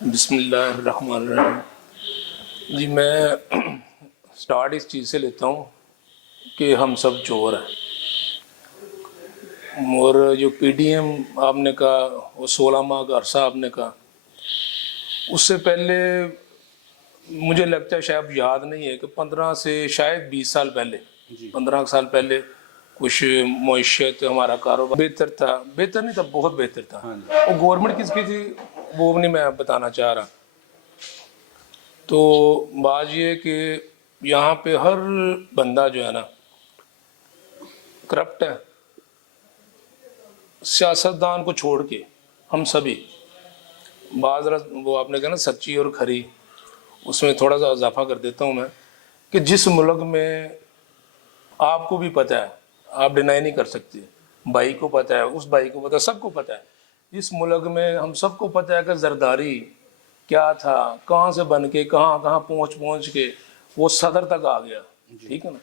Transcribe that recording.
بسم اللہ الرحمن الرحیم۔ جی میں سٹارٹ اس چیز سے لیتا ہوں کہ ہم سب چور ہیں، اور جو پی ڈی ایم آپ نے کہا وہ 16 ماہ کا عرصہ آپ نے کہا، اس سے پہلے مجھے لگتا ہے شاید یاد نہیں ہے کہ 15 سے شاید 20 سال پہلے 15 سال پہلے کچھ معیشت ہمارا کاروبار بہتر تھا، بہتر نہیں تھا، بہت بہتر تھا۔ وہ گورنمنٹ کس کی تھی وہ نہیں میں بتانا چاہ رہا۔ تو بات یہ کہ یہاں پہ ہر بندہ جو ہے نا کرپٹ ہے، سیاستدان کو چھوڑ کے ہم سبھی بعض وہ آپ نے کہا نا سچی اور کھری، اس میں تھوڑا سا اضافہ کر دیتا ہوں میں کہ جس ملک میں آپ کو بھی پتہ ہے، آپ ڈینائی نہیں کر سکتے، بھائی کو پتہ ہے، اس بھائی کو پتہ ہے، سب کو پتہ ہے، اس ملک میں ہم سب کو پتہ ہے کہ زرداری کیا تھا، کہاں سے بن کے کہاں کہاں پہنچ کے وہ صدر تک آ گیا، ٹھیک ہے نا۔